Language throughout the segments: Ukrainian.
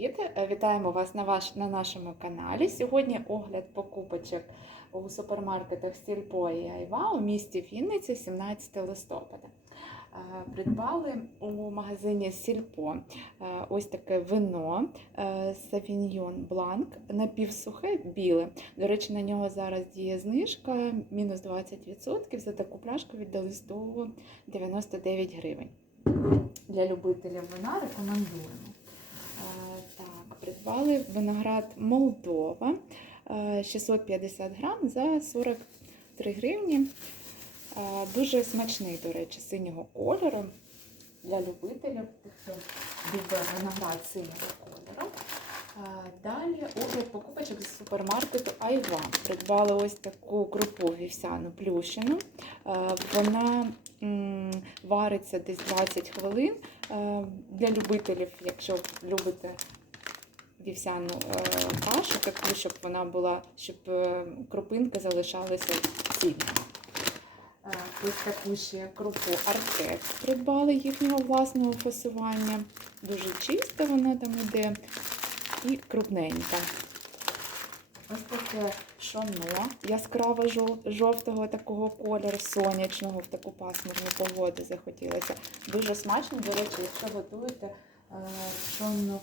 Привіт! Е, Вітаємо вас на, ваш, на нашому каналі. Сьогодні огляд покупочок у супермаркетах Сільпо і Айва у місті Вінниці 17 листопада. Е, Придбали у магазині Сільпо е, ось таке вино Савіньйон Бланк напівсухе біле. До речі, на нього зараз діє знижка мінус 20%. За таку пляшку віддали 199 гривень. Для любителів вина рекомендуємо. Е, придбали виноград Молдова е, 650 грам за 43 гривні. Е, Дуже смачний, до речі, синього кольору. Для любителів хто любить виноград синього кольору. Е, Далі огляд покупочок з супермаркету Айва. Придбали ось таку крупу вівсяну плющену. Е, Вона вариться десь 20 хвилин. Е, Для любителів, якщо любите вівсяну е, кашу, таку, щоб вона була, щоб е, крупинки залишалися цільними. Е, Ось таку ще крупу Артек придбали їхнього власного фасування. Дуже чиста вона там іде і крупненька. Ось таке шоно яскраво жовтого такого кольору, сонячного в таку пасмурну погоду захотілося. Дуже смачно, до речі, якщо готуєте пшонну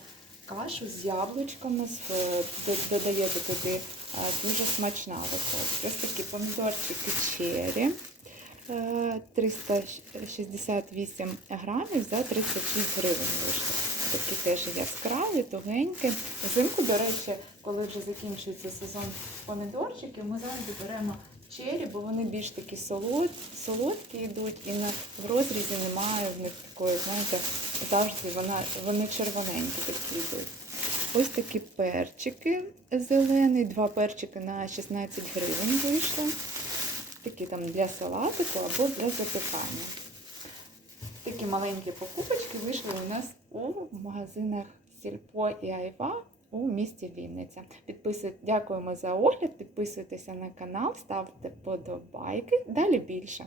кашу з яблучками, е, додаєте туди е, дуже смачна виходить. Ось такі помідорчики чері. е, 368 грамів за 36 гривень вийшло. Такі теж яскраві, тугенькі. Взимку, до речі, коли вже закінчується сезон помідорчиків, ми завжди беремо чері, бо вони більш такі солод, солодкі йдуть, і на, в розрізі немає в них такої, знаєте, завжди вона, вони червоненькі такі йдуть. Ось такі перчики зелені, два перчики на 16 гривень вийшло. Такі там для салатику або для запікання. Такі маленькі покупочки вийшли у нас у магазинах Сільпо і Айва у місті Вінниця. Підписуй... Дякуємо за огляд, підписуйтеся на канал, ставте подобайки. Далі більше.